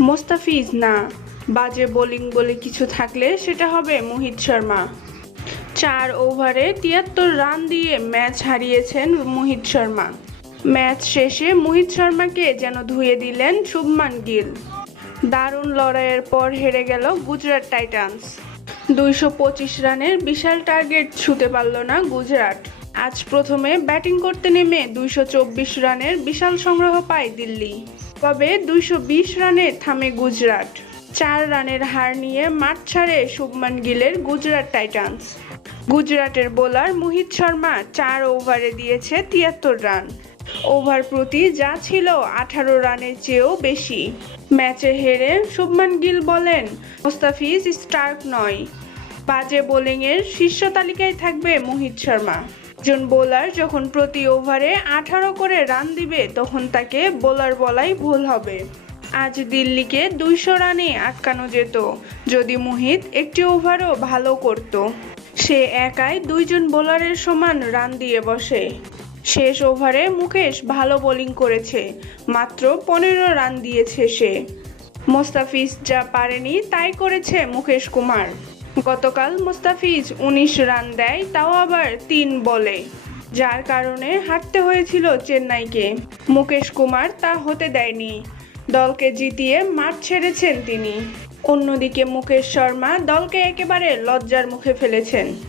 মোস্তাফিজ, না। বাজে বোলিং বলে কিছু থাকলে সেটা হবে মোহিত শর্মা। চার ওভারে তিয়াত্তর রান দিয়ে ম্যাচ হারিয়েছেন মোহিত শর্মা। ম্যাচ শেষে মোহিত শর্মাকে যেন ধুয়ে দিলেন শুভমান গিল। দারুণ লড়াইয়ের পর হেরে গেল গুজরাট টাইটান্স। দুইশো পঁচিশ রানের বিশাল টার্গেট ছুতে পারল না গুজরাট। আজ প্রথমে ব্যাটিং করতে নেমে দুইশো চব্বিশ রানের বিশাল সংগ্রহ পায় দিল্লি। তবে দুইশো বিশ রানে থামে গুজরাট। চার রানের হার নিয়ে মাঠ ছাড়ে শুভমান গিলের গুজরাট টাইটান্স। গুজরাটের বোলার মোহিত শর্মা চার ওভারে দিয়েছে তিয়াত্তর রান। ওভার প্রতি যা ছিল আঠারো রানের চেয়েও বেশি। ম্যাচে হেরে শুভমান গিল বলেন, মোস্তাফিজ স্টার্ক নয়। বাজে বোলিংয়ের শীর্ষ তালিকায় থাকবে মোহিত শর্মা। একজন বোলার যখন প্রতি ওভারে আঠারো করে রান দিবে, তখন তাকে বোলার বলাই ভুল হবে। আজ দিল্লিকে দুইশো রানে আটকানো যেত, যদি মোহিত একটি ওভারও ভালো করত। সে একাই দুইজন বোলারের সমান রান দিয়ে বসে। শেষ ওভারে মুকেশ ভালো বোলিং করেছে, মাত্র পনেরো রান দিয়েছে সে। মোস্তাফিজ যা পারেনি, তাই করেছে মুকেশ কুমার। গতকাল মুস্তাফিজ উনিশ রান দেয়, তাও আবার তিন বলে, যার কারণে হাঁটতে হয়েছিল চেন্নাইকে। মুকেশ কুমার তা হতে দেয়নি, দলকে জিতিয়ে মাঠ ছেড়েছেন তিনি। অন্যদিকে মুকেশ শর্মা দলকে একেবারে লজ্জার মুখে ফেলেছেন।